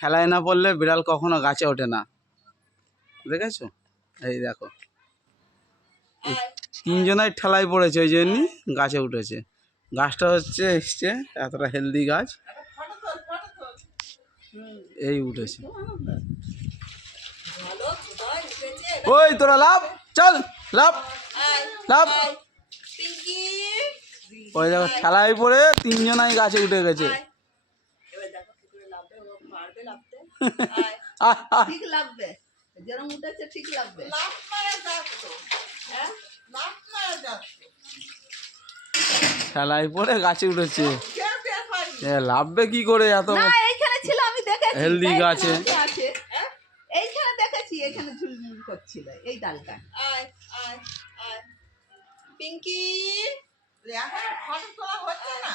ঠেলায় না পড়লে বিড়াল কখনো গাছে ওঠে না, দেখেছো? এই দেখো তিনজনাই ঠেলায় পড়েছে, ওই জন্যই গাছে উঠেছে। গাছটা হচ্ছে এসছে এতটা হেলদি গাছ, এই উঠেছে। ওই তোরা লাভ, চল লাভ লাভ। ওই দেখো ঠেলায় পড়ে তিনজনাই গাছে উঠে গেছে। ঠিক লাগবে, যেরকম উঠেছে ঠিক লাগবে। ঠেলায় পড়ে গাছে উঠেছে, লাভবে কি করে? এত এইখানে ছিল, আমি দেখেছি হেলদি গাছে। এইখানে দেখেছি, এইখানে ঝুলঝুল করছিল এই ডালটা। পিঙ্কি ফটো তোলা হচ্ছে না,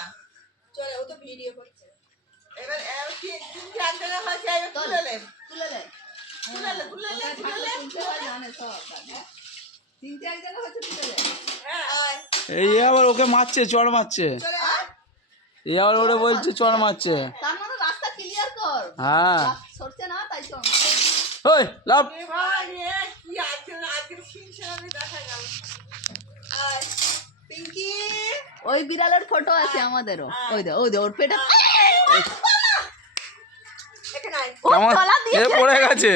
চলে ও তো ভিডিও করছে। এবার তিন চার জায়গা হয়েছে, তুলে নে তুলে নে তুলে নে তুলে নে তুলে নে জানে সব, তিন চার জায়গা হয়েছে, তুলে নে। এই আবার ওকে মারছে, চড় মারছে, এই আবার ওরে বলছে চড় মারছে। তার মানে রাস্তা ক্লিয়ার কর। হ্যাঁ সরছে না তাই চড়। ওই লাভ। পিঙ্কি ওই বিড়ালের ফটো আছে আমাদেরও, ওই দে ওই দে ওর পেটে কেমন এ পড়ে গেছে।